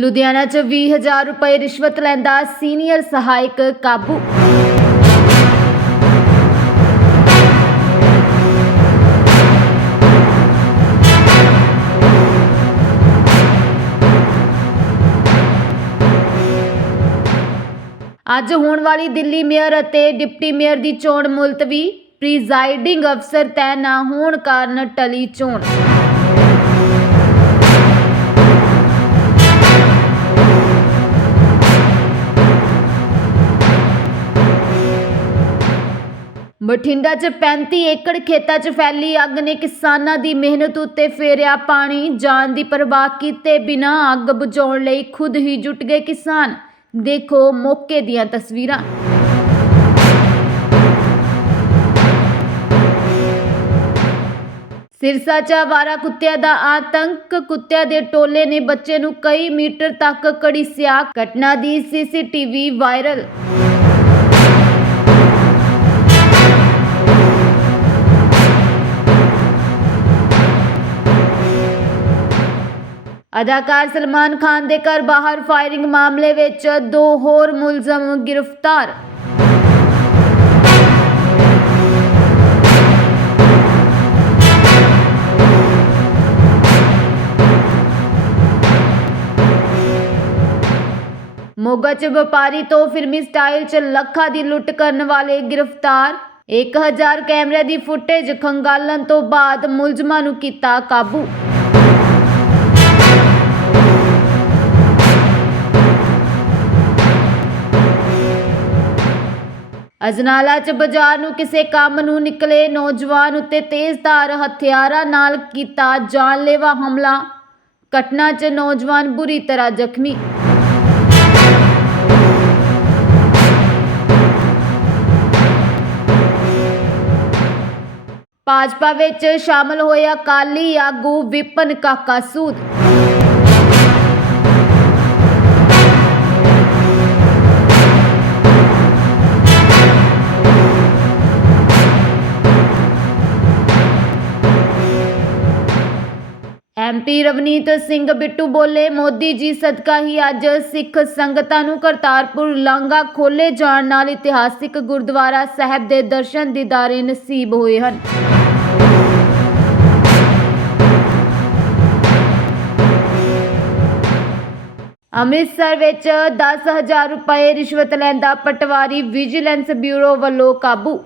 ਲੁਧਿਆਣਾ 'ਚ 20000 ਰੁਪਏ ਰਿਸ਼ਵਤ ਲੈਂਦਾ ਸੀਨੀਅਰ ਸਹਾਇਕ ਕਾਬੂ। ਅੱਜ ਹੋਣ ਵਾਲੀ ਦਿੱਲੀ ਮੇਅਰ ਅਤੇ ਡਿਪਟੀ ਮੇਅਰ ਦੀ ਚੋਣ ਮੁਲਤਵੀ, ਪ੍ਰੀਜ਼ਾਈਡਿੰਗ ਅਫਸਰ ਤੈਅ ਨਾ ਹੋਣ ਕਾਰਨ ਟਲੀ ਚੋਣ। ਬਠਿੰਡਾ 'ਚ 35 ਏਕੜ ਖੇਤਾਂ 'ਚ ਫੈਲੀ ਅੱਗ ਨੇ ਕਿਸਾਨਾਂ ਦੀ ਮਿਹਨਤ ਉੱਤੇ ਫੇਰਿਆ ਪਾਣੀ। ਜਾਨ ਦੀ ਪਰਵਾਹ ਕੀਤੇ ਬਿਨਾਂ ਅੱਗ ਬੁਝਾਉਣ ਲਈ ਖੁਦ ਹੀ ਜੁਟ ਗਏ ਕਿਸਾਨ। ਦੇਖੋ ਮੌਕੇ ਦੀਆਂ ਤਸਵੀਰਾਂ। ਸਿਰਸਾ 'ਚ ਆਵਾਰਾ ਕੁੱਤਿਆਂ ਦਾ ਆਤੰਕ। ਕੁੱਤਿਆਂ ਦੇ ਟੋਲੇ ਨੇ ਬੱਚੇ ਨੂੰ ਕਈ ਮੀਟਰ ਤੱਕ ਕੜੀਸਿਆ ਘਟਨਾ ਦੀ ਸੀਸੀਟੀਵੀ ਵਾਇਰਲ। ਅਦਾਕਾਰ ਸਲਮਾਨ ਖਾਨ ਦੇ ਘਰ ਬਾਹਰ ਫਾਇਰਿੰਗ ਮਾਮਲੇ ਵਿੱਚ ਦੋ ਹੋਰ ਮੁਲਜ਼ਮ ਗ੍ਰਿਫਤਾਰ। ਮੋਗਾ ਚ ਵਪਾਰੀ ਤੋਂ ਫਿਲਮੀ ਸਟਾਈਲ ਚ ਲੱਖਾਂ ਦੀ ਲੁੱਟ ਕਰਨ ਵਾਲੇ ਗ੍ਰਿਫਤਾਰ। 1000 ਕੈਮਰੇ ਦੀ ਫੁਟੇਜ ਖੰਗਾਲਣ ਤੋਂ ਬਾਅਦ ਮੁਲਜ਼ਮਾਂ ਨੂੰ ਕੀਤਾ ਕਾਬੂ। ਅਜਨਾਲਾ ਚ ਬਾਜ਼ਾਰ ਨੂੰ ਕਿਸੇ ਕੰਮ ਨੂੰ ਨਿਕਲੇ ਨੌਜਵਾਨ ਉੱਤੇ ਤੇਜ਼ਧਾਰ ਹਥਿਆਰਾਂ ਨਾਲ ਕੀਤਾ ਜਾਨਲੇਵਾ ਹਮਲਾ। ਘਟਨਾ ਚ ਨੌਜਵਾਨ ਬੁਰੀ ਤਰ੍ਹਾਂ ਜ਼ਖਮੀ। ਭਾਜਪਾ ਵਿੱਚ ਸ਼ਾਮਲ ਹੋਏ ਅਕਾਲੀ ਆਗੂ ਵਿਪਨ ਕਾਕਾ ਸੂਦ। ਐਮਪੀ ਰਵਨੀਤ ਸਿੰਘ ਬਿੱਟੂ ਬੋਲੇ, ਮੋਦੀ ਜੀ, ਸਦਕਾ ਹੀ ਅੱਜ ਸਿੱਖ ਸੰਗਤਾਂ ਨੂੰ ਕਰਤਾਰਪੁਰ ਲਾਂਘਾ ਖੋਲੇ ਜਾਣ ਨਾਲ ਇਤਿਹਾਸਿਕ ਗੁਰਦੁਆਰਾ ਸਾਹਿਬ ਦੇ ਦਰਸ਼ਨ ਦੀਦਾਰੇ ਨਸੀਬ ਹੋਏ ਹਨ। ਅੰਮ੍ਰਿਤਸਰ ਵਿੱਚ 10000 ਰੁਪਏ ਰਿਸ਼ਵਤ ਲੈਂਦਾ ਪਟਵਾਰੀ ਵਿਜੀਲੈਂਸ ਬਿਊਰੋ ਵੱਲੋਂ ਕਾਬੂ।